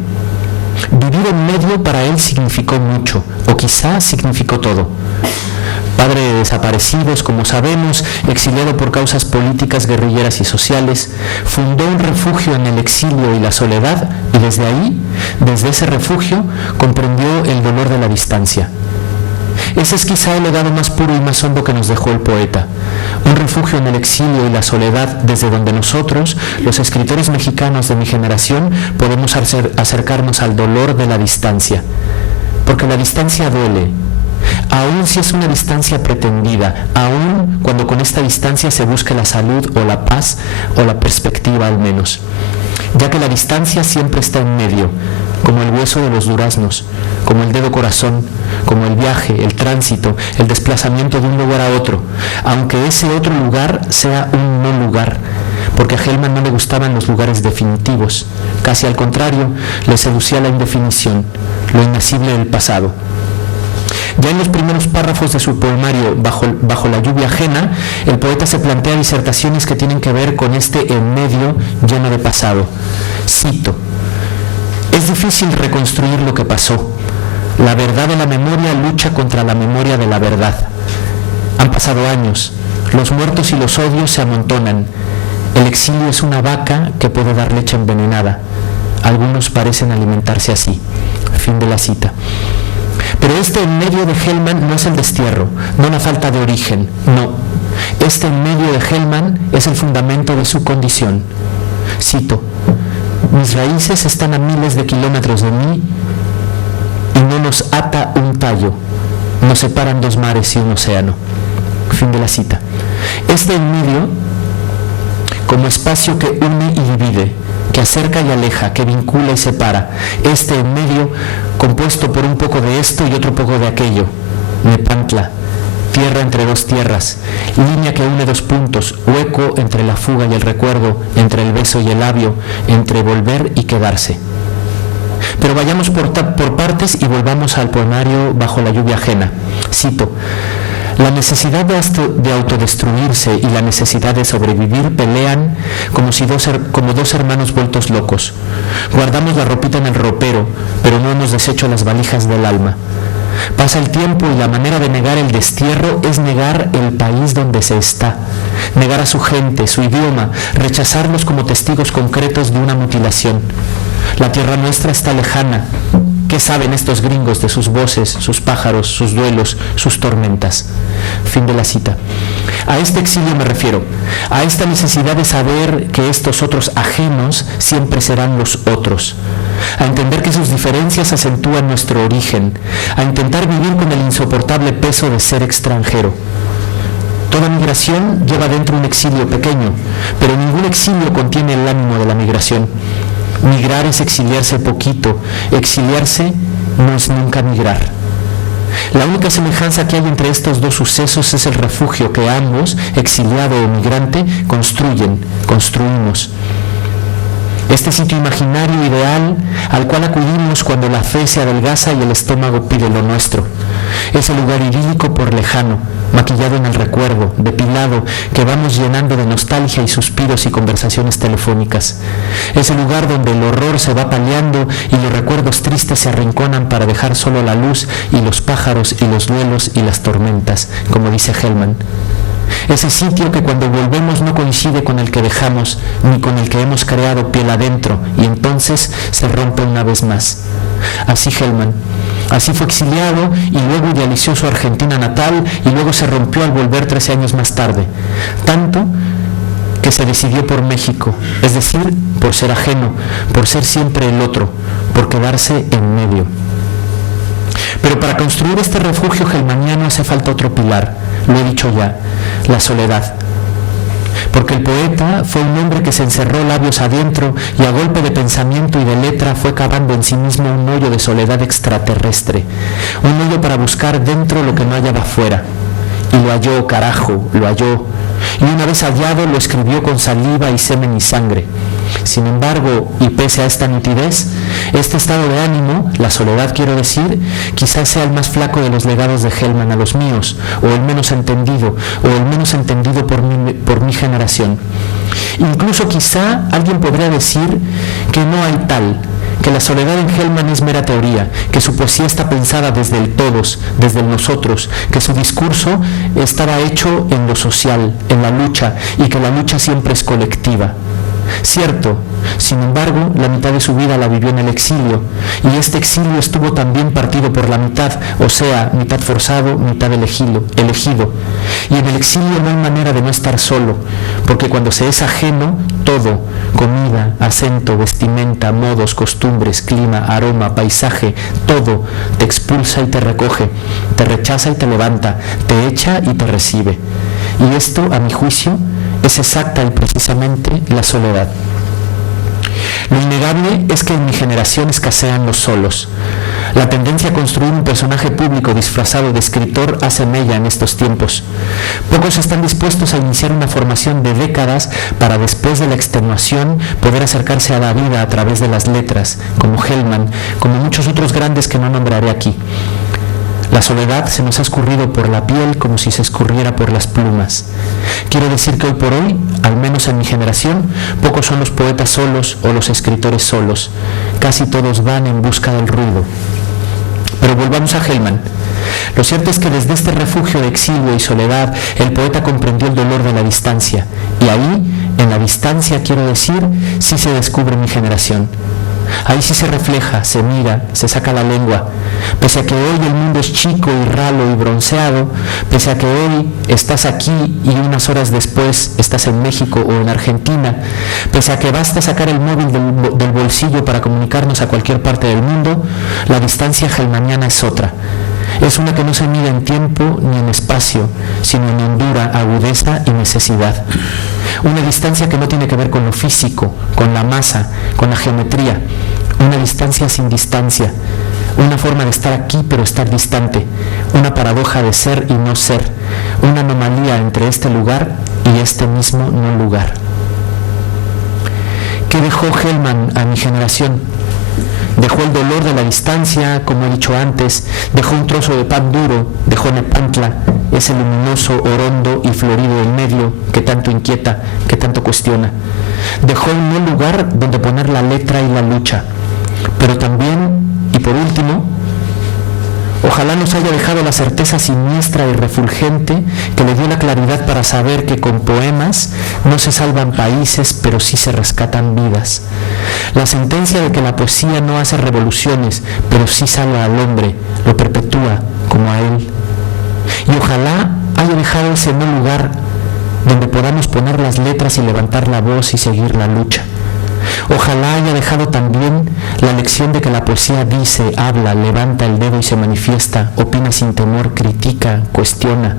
Vivir en medio para él significó mucho, o quizá significó todo. Padre de desaparecidos, como sabemos, exiliado por causas políticas, guerrilleras y sociales, fundó un refugio en el exilio y la soledad, y desde ahí, desde ese refugio, comprendió el dolor de la distancia. Ese es quizá el legado más puro y más hondo que nos dejó el poeta. Un refugio en el exilio y la soledad desde donde nosotros, los escritores mexicanos de mi generación, podemos acercarnos al dolor de la distancia. Porque la distancia duele, aun si es una distancia pretendida, aun cuando con esta distancia se busca la salud o la paz o la perspectiva al menos. Ya que la distancia siempre está en medio, como el hueso de los duraznos, como el dedo corazón, como el viaje, el tránsito, el desplazamiento de un lugar a otro, aunque ese otro lugar sea un no lugar, porque a Hellman no le gustaban los lugares definitivos. Casi al contrario, le seducía la indefinición, lo innacible del pasado. Ya en los primeros párrafos de su poemario Bajo la lluvia ajena, el poeta se plantea disertaciones que tienen que ver con este en medio lleno de pasado. Cito: es difícil reconstruir lo que pasó. La verdad de la memoria lucha contra la memoria de la verdad. Han pasado años, los muertos y los odios se amontonan. El exilio es una vaca que puede dar leche envenenada. Algunos parecen alimentarse así. Fin de la cita. Pero este en medio de Hellman no es el destierro, no la falta de origen, no. Este en medio de Hellman es el fundamento de su condición. Cito: mis raíces están a miles de kilómetros de mí y no nos ata un tallo, nos separan dos mares y un océano. Fin de la cita. Este en medio, como espacio que une y divide, que acerca y aleja, que vincula y separa, este en medio compuesto por un poco de esto y otro poco de aquello. Nepantla, tierra entre dos tierras, línea que une dos puntos, hueco entre la fuga y el recuerdo, entre el beso y el labio, entre volver y quedarse. Pero vayamos por partes y volvamos al poemario Bajo la lluvia ajena. Cito: la necesidad de autodestruirse y la necesidad de sobrevivir pelean como dos hermanos vueltos locos. Guardamos la ropita en el ropero, pero no hemos deshecho las valijas del alma. Pasa el tiempo y la manera de negar el destierro es negar el país donde se está, negar a su gente, su idioma, rechazarlos como testigos concretos de una mutilación. La tierra nuestra está lejana. ¿Qué saben estos gringos de sus voces, sus pájaros, sus duelos, sus tormentas? Fin de la cita. A este exilio me refiero, a esta necesidad de saber que estos otros ajenos siempre serán los otros, a entender que sus diferencias acentúan nuestro origen, a intentar vivir con el insoportable peso de ser extranjero. Toda migración lleva dentro un exilio pequeño, pero ningún exilio contiene el ánimo de la migración. Migrar es exiliarse poquito, exiliarse no es nunca migrar. La única semejanza que hay entre estos dos sucesos es el refugio que ambos, exiliado o migrante, construimos. Este sitio imaginario ideal al cual acudimos cuando la fe se adelgaza y el estómago pide lo nuestro. Es el lugar idílico por lejano, maquillado en el recuerdo, depilado, que vamos llenando de nostalgia y suspiros y conversaciones telefónicas. Es el lugar donde el horror se va paliando y los recuerdos tristes se arrinconan para dejar solo la luz y los pájaros y los duelos y las tormentas, como dice Hellman. Ese sitio que cuando volvemos no coincide con el que dejamos ni con el que hemos creado piel adentro y entonces se rompe una vez más. Así Hellman. Así fue exiliado y luego idealizó su Argentina natal y luego se rompió al volver 13 años más tarde. Tanto que se decidió por México, es decir, por ser ajeno, por ser siempre el otro, por quedarse en medio. Pero para construir este refugio hellmaniano hace falta otro pilar, lo he dicho ya, la soledad. Porque el poeta fue un hombre que se encerró labios adentro y a golpe de pensamiento y de letra fue cavando en sí mismo un hoyo de soledad extraterrestre, un hoyo para buscar dentro lo que no hallaba fuera. Y lo halló, carajo, lo halló. Y una vez hallado lo escribió con saliva y semen y sangre. Sin embargo, y pese a esta nitidez, este estado de ánimo, la soledad quiero decir, quizás sea el más flaco de los legados de Hellman a los míos, o el menos entendido por mi generación. Incluso quizá alguien podría decir que no hay tal, que la soledad en Hellman es mera teoría, que su poesía está pensada desde el todos, desde el nosotros, que su discurso estaba hecho en lo social, en la lucha, y que la lucha siempre es colectiva. Cierto, sin embargo, la mitad de su vida la vivió en el exilio, y este exilio estuvo también partido por la mitad, o sea, mitad forzado, mitad elegido. Y en el exilio no hay manera de no estar solo, porque cuando se es ajeno, todo, comida, acento, vestimenta, modos, costumbres, clima, aroma, paisaje, todo te expulsa y te recoge, te rechaza y te levanta, te echa y te recibe. Y esto, a mi juicio, es exacta y precisamente la soledad. Lo innegable es que en mi generación escasean los solos. La tendencia a construir un personaje público disfrazado de escritor hace mella en estos tiempos. Pocos están dispuestos a iniciar una formación de décadas para después de la extenuación poder acercarse a la vida a través de las letras, como Hellman, como muchos otros grandes que no nombraré aquí. La soledad se nos ha escurrido por la piel como si se escurriera por las plumas. Quiero decir que hoy por hoy, al menos en mi generación, pocos son los poetas solos o los escritores solos. Casi todos van en busca del ruido. Pero volvamos a Hellman. Lo cierto es que desde este refugio de exilio y soledad, el poeta comprendió el dolor de la distancia. Y ahí, en la distancia, quiero decir, sí se descubre mi generación. Ahí sí se refleja, se mira, se saca la lengua. Pese a que hoy el mundo es chico y ralo y bronceado, pese a que hoy estás aquí y unas horas después estás en México o en Argentina, pese a que basta sacar el móvil del bolsillo para comunicarnos a cualquier parte del mundo, la distancia hellmaniana es otra. Es una que no se mide en tiempo ni en espacio, sino en hondura, agudeza y necesidad. Una distancia que no tiene que ver con lo físico, con la masa, con la geometría. Una distancia sin distancia. Una forma de estar aquí pero estar distante. Una paradoja de ser y no ser. Una anomalía entre este lugar y este mismo no lugar. ¿Qué dejó Hellman a mi generación? Dejó el dolor de la distancia, como he dicho antes, dejó un trozo de pan duro, dejó Nepantla, ese luminoso, orondo y florido del medio que tanto inquieta, que tanto cuestiona. Dejó un no lugar donde poner la letra y la lucha. Pero también, y por último, ojalá nos haya dejado la certeza siniestra y refulgente que le dio la claridad para saber que con poemas no se salvan países, pero sí se rescatan vidas. La sentencia de que la poesía no hace revoluciones, pero sí salva al hombre, lo perpetúa como a él. Y ojalá haya dejado ese no lugar donde podamos poner las letras y levantar la voz y seguir la lucha. Ojalá haya dejado también la lección de que la poesía dice, habla, levanta el dedo y se manifiesta, opina sin temor, critica, cuestiona.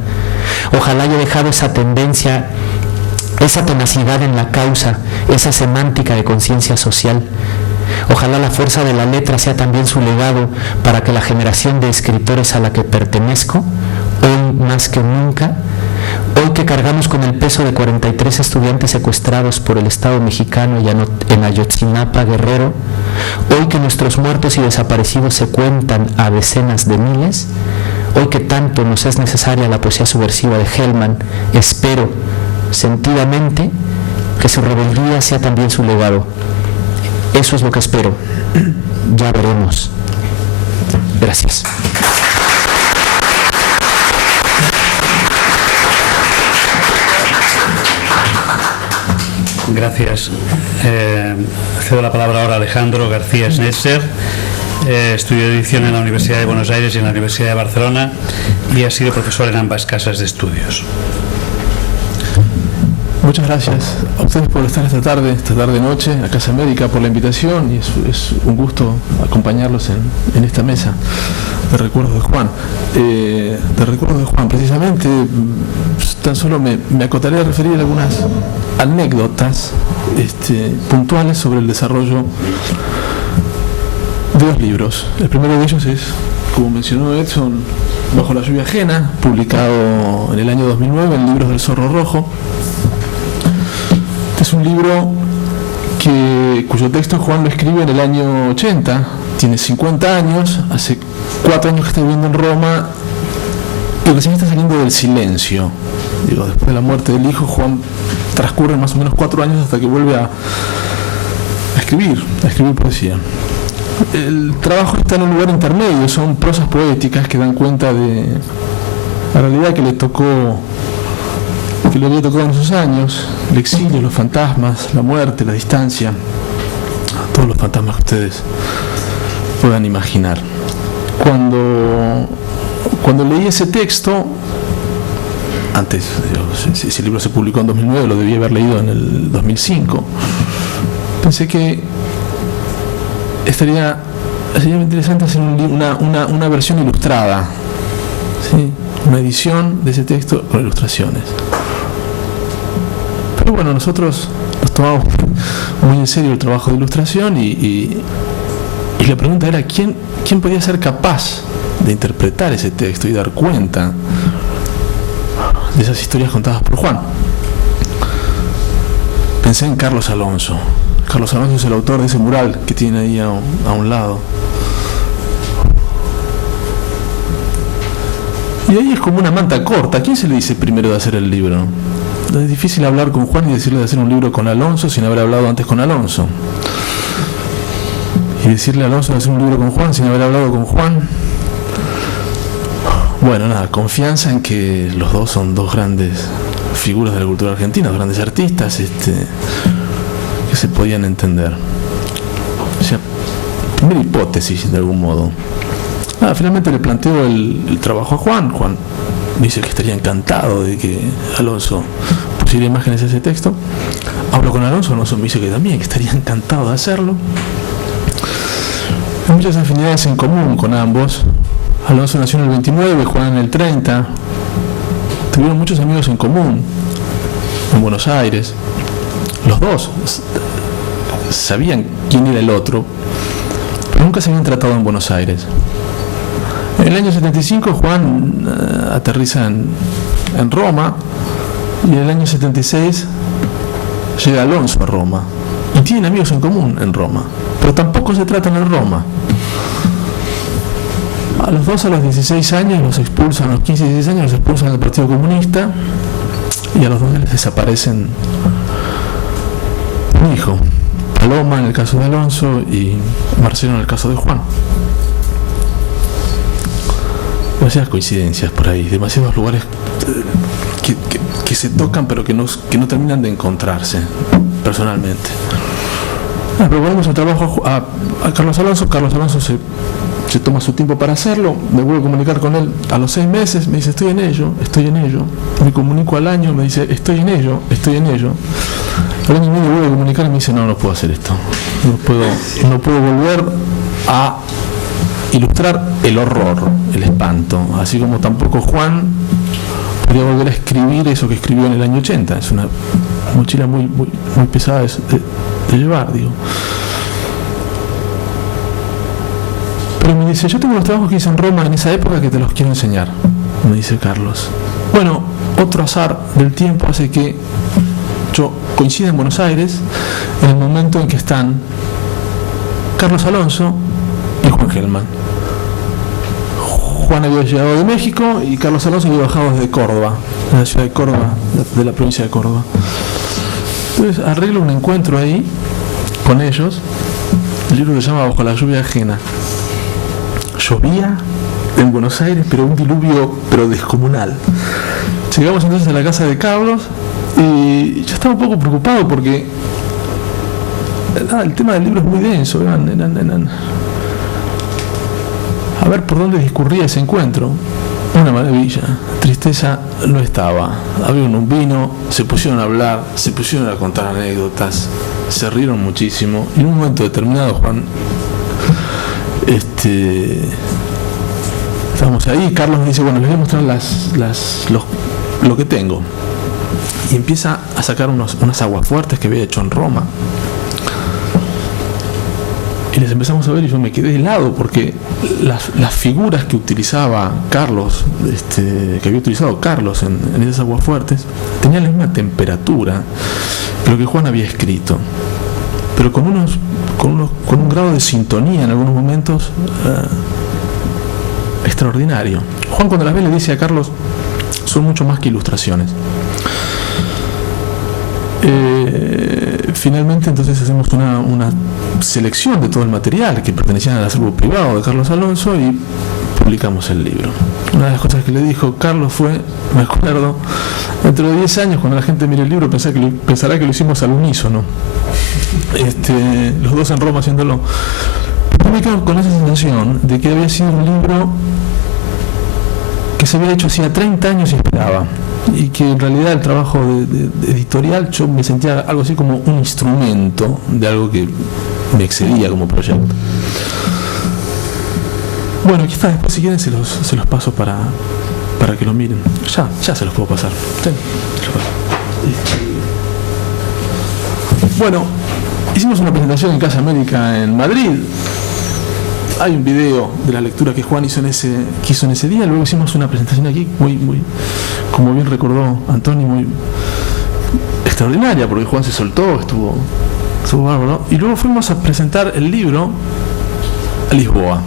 Ojalá haya dejado esa tendencia, esa tenacidad en la causa, esa semántica de conciencia social. Ojalá la fuerza de la letra sea también su legado para que la generación de escritores a la que pertenezco, hoy más que nunca, hoy que cargamos con el peso de 43 estudiantes secuestrados por el Estado mexicano en Ayotzinapa, Guerrero, hoy que nuestros muertos y desaparecidos se cuentan a decenas de miles, hoy que tanto nos es necesaria la poesía subversiva de Hellman, espero sentidamente que su rebeldía sea también su legado. Eso es lo que espero. Ya veremos. Gracias. Gracias. Cedo la palabra ahora a Alejandro García Schnetzer. Estudió edición en la Universidad de Buenos Aires y en la Universidad de Barcelona y ha sido profesor en ambas casas de estudios. Muchas gracias a ustedes por estar esta tarde noche, a Casa América, por la invitación, y es un gusto acompañarlos en esta mesa de recuerdos de Juan. Precisamente, tan solo me acotaré a referir algunas anécdotas puntuales sobre el desarrollo de dos libros. El primero de ellos es, como mencionó Edson, Bajo la lluvia ajena, publicado en el año 2009 en Libros del Zorro Rojo. Es un libro cuyo texto Juan lo escribe en el año 80, tiene 50 años, hace 4 años que está viviendo en Roma y recién está saliendo del silencio. Después de la muerte del hijo, Juan transcurre más o menos 4 años hasta que vuelve a escribir poesía. El trabajo está en un lugar intermedio, son prosas poéticas que dan cuenta de la realidad que le había tocado en esos años, el exilio, los fantasmas, la muerte, la distancia, todos los fantasmas que ustedes puedan imaginar. Cuando leí ese texto, antes, si el libro se publicó en 2009, lo debía haber leído en el 2005, pensé que sería interesante hacer una versión ilustrada, ¿sí? Una edición de ese texto con ilustraciones. Pero bueno, nosotros nos tomamos muy en serio el trabajo de ilustración y la pregunta era ¿quién podía ser capaz de interpretar ese texto y dar cuenta de esas historias contadas por Juan. Pensé en Carlos Alonso. Carlos Alonso es el autor de ese mural que tiene ahí a un lado. Y ahí es como una manta corta. ¿A quién se le dice primero de hacer el libro? Es difícil hablar con Juan y decirle de hacer un libro con Alonso sin haber hablado antes con Alonso. Y decirle a Alonso de hacer un libro con Juan sin haber hablado con Juan. Bueno, nada, confianza en que los dos son dos grandes figuras de la cultura argentina, dos grandes artistas que se podían entender. O sea, primera hipótesis de algún modo. Finalmente le planteo el trabajo a Juan. Juan dice que estaría encantado de que Alonso pusiera imágenes a ese texto. Hablo con Alonso me dice que también, que estaría encantado de hacerlo. Hay muchas afinidades en común con ambos. Alonso nació en el 29, Juan en el 30. Tuvieron muchos amigos en común en Buenos Aires. Los dos sabían quién era el otro, pero nunca se habían tratado en Buenos Aires. En el año 75 Juan aterriza en Roma y en el año 76 llega Alonso a Roma. Y tienen amigos en común en Roma, pero tampoco se tratan en Roma. A los dos, a los 16 años los expulsan, a los 15 y 16 años los expulsan del Partido Comunista y a los dos les desaparecen un hijo, Paloma en el caso de Alonso y Marcelo en el caso de Juan. Demasiadas coincidencias por ahí, demasiados lugares que se tocan pero que no terminan de encontrarse personalmente. Pero volvemos al trabajo a Carlos Alonso. Carlos Alonso se toma su tiempo para hacerlo, me vuelvo a comunicar con él a los 6 meses, me dice estoy en ello, me comunico al año, me dice estoy en ello. Al año y medio vuelvo a comunicar y me dice no puedo hacer esto, no puedo volver a ilustrar el horror, el espanto, así como tampoco Juan podría volver a escribir eso que escribió en el año 80, es una mochila muy pesada de llevar, digo. Pero me dice, yo tengo los trabajos que hice en Roma en esa época que te los quiero enseñar, me dice Carlos. Bueno, otro azar del tiempo hace que yo coincida en Buenos Aires en el momento en que están Carlos Alonso y Juan Gelman. Juan había llegado de México y Carlos Alonso había bajado desde Córdoba, de la ciudad de Córdoba, de la provincia de Córdoba. Entonces arreglo un encuentro ahí con ellos. El libro se llama Bajo la lluvia ajena. Llovía en Buenos Aires, pero un diluvio descomunal. Llegamos entonces a la casa de Carlos y yo estaba un poco preocupado porque el tema del libro es muy denso. A ver por dónde discurría ese encuentro. Una maravilla. Tristeza no estaba. Había un vino, se pusieron a hablar, se pusieron a contar anécdotas, se rieron muchísimo y en un momento determinado Juan estábamos ahí, Carlos me dice, bueno, les voy a mostrar lo que tengo. Y empieza a sacar unas aguafuertes que había hecho en Roma. Y les empezamos a ver y yo me quedé helado porque las figuras que utilizaba Carlos, que había utilizado Carlos en esas aguafuertes, tenían la misma temperatura que lo que Juan había escrito, pero con un grado de sintonía en algunos momentos extraordinario. Juan cuando las ve le dice a Carlos, son mucho más que ilustraciones. Finalmente entonces hacemos una selección de todo el material que pertenecía al acervo privado de Carlos Alonso y publicamos el libro. Una de las cosas que le dijo Carlos fue, me acuerdo, dentro de 10 años cuando la gente mire el libro pensará que lo hicimos al unísono, los dos en Roma haciéndolo. Pero me quedo con esa sensación de que había sido un libro que se había hecho hacía 30 años y esperaba, y que en realidad el trabajo de editorial yo me sentía algo así como un instrumento de algo que me excedía como proyecto. Bueno, aquí está, después si quieren se los paso para que lo miren. Ya se los puedo pasar. Sí. Bueno, hicimos una presentación en Casa América en Madrid. Hay un video de la lectura que Juan hizo en ese día. Luego hicimos una presentación aquí muy, como bien recordó Antonio, muy extraordinaria, porque Juan se soltó, estuvo bárbaro. Y luego fuimos a presentar el libro a Lisboa.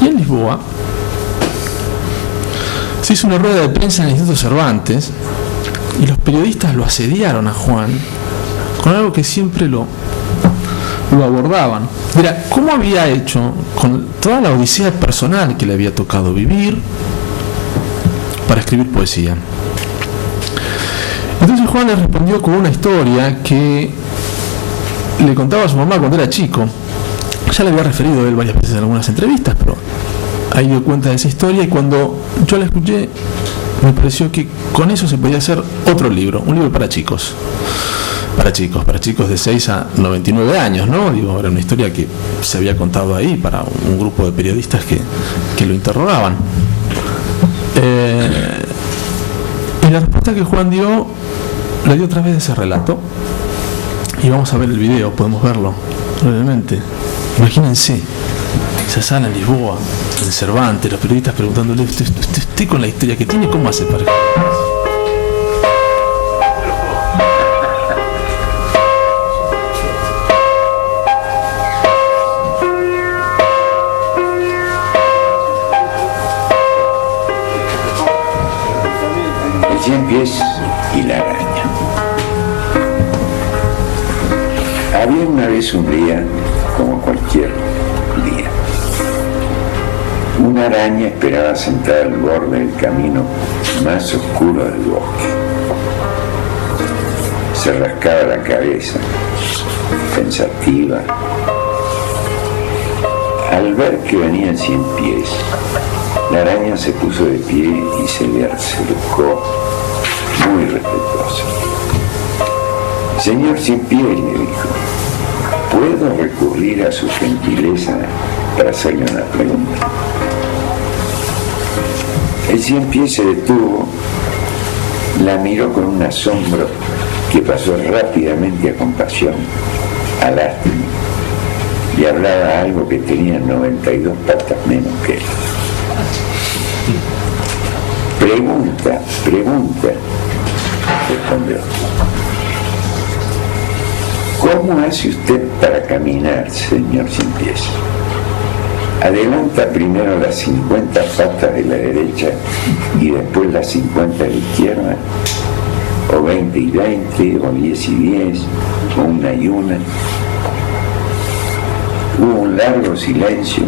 Y en Lisboa se hizo una rueda de prensa en el Instituto Cervantes y los periodistas lo asediaron a Juan con algo que siempre lo abordaban. Mira, ¿cómo había hecho con toda la odisea personal que le había tocado vivir para escribir poesía? Entonces Juan le respondió con una historia que le contaba a su mamá cuando era chico. Ya le había referido a él varias veces en algunas entrevistas, pero ahí dio cuenta de esa historia, y cuando yo la escuché me pareció que con eso se podía hacer otro libro, un libro para chicos de 6 a 99 años, ¿no? Digo, era una historia que se había contado ahí para un grupo de periodistas que lo interrogaban. Y la respuesta que Juan dio, la dio a través de ese relato. Y vamos a ver el video, podemos verlo brevemente. Imagínense, esa sala en Lisboa, en Cervantes, los periodistas preguntándole, usted con la historia que tiene, ¿cómo hace para...? El 100 pies y la araña. Había una vez un día, como cualquier día. Una araña esperaba sentada al borde del camino más oscuro del bosque. Se rascaba la cabeza, pensativa. Al ver que venían 100 pies, la araña se puso de pie y se le acercó muy respetuosa. Señor 100 pies, le dijo, ¿puedo recurrir a su gentileza para hacerle una pregunta? El 100 pies se detuvo, la miró con un asombro que pasó rápidamente a compasión, a lástima, y hablaba algo que tenía 92 patas menos que él. Pregunta, respondió. ¿Cómo hace usted para caminar, señor 100 pies? ¿Adelanta primero las 50 patas de la derecha y después las 50 de la izquierda? ¿O 20 y 20, o 10 y 10, o 1 y 1? Hubo un largo silencio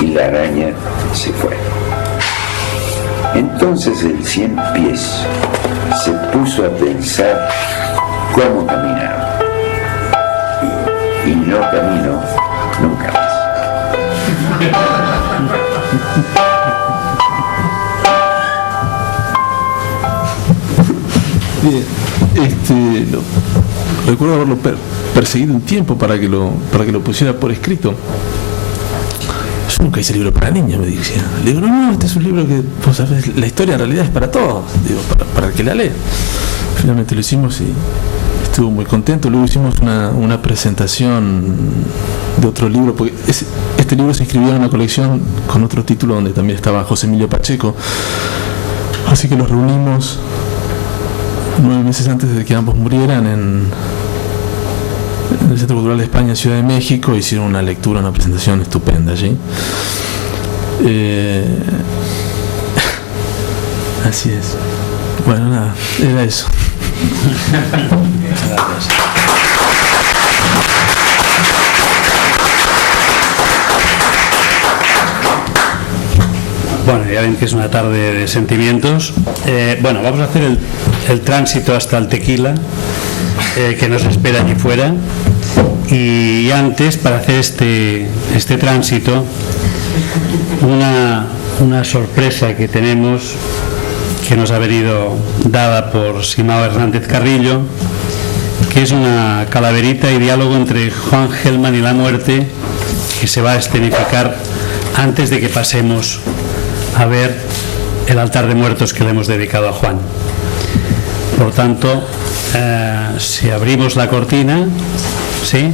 y la araña se fue. Entonces el 100 pies se puso a pensar cómo caminaba. Y no caminó nunca más. Bien, recuerdo haberlo perseguido un tiempo para que lo pusiera por escrito. Yo nunca hice libro para niños, me decía. Le digo, no, este es un libro que, vos sabés, la historia en realidad es para todos, digo, para el que la lee. Finalmente lo hicimos y estuvo muy contento. Luego hicimos una presentación de otro libro, porque este libro se inscribió en una colección con otro título donde también estaba José Emilio Pacheco. Así que los reunimos 9 meses antes de que ambos murieran en el Centro Cultural de España en Ciudad de México. Hicieron una lectura, una presentación estupenda allí. Así es. Bueno, nada, era eso. Muchas gracias. Bueno, ya ven que es una tarde de sentimientos. Bueno, vamos a hacer el tránsito hasta el Tequila, que nos espera allí fuera. Y antes, para hacer este tránsito, una sorpresa que tenemos, que nos ha venido dada por Simao Hernández Carrillo, que es una calaverita y diálogo entre Juan Gelman y la muerte, que se va a escenificar antes de que pasemos a ver el altar de muertos que le hemos dedicado a Juan. Por tanto, si abrimos la cortina, ¿sí?